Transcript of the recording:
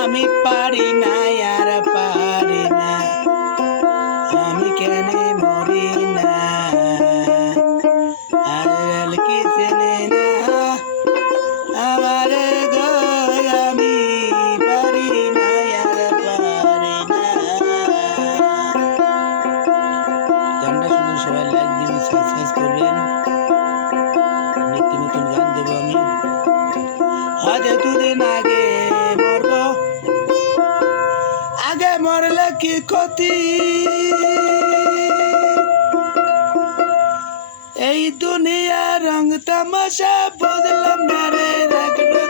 আমি পারি না আর পারি না, আমি কেন মরি না, আর কি চেনে না আমার গো, আমি পারি না আর পারি না। গানটা শুনে সবাই লাইক দিবেন, সাবস্ক্রাইব করবেন, নিত্য নতুন গান দেবো আমি। হয়তো দুদিন আগে মরব, আগে মরলে কি ক্ষতি, এই দুনিয়া রং তামাশা বুঝলাম না রে রাখলো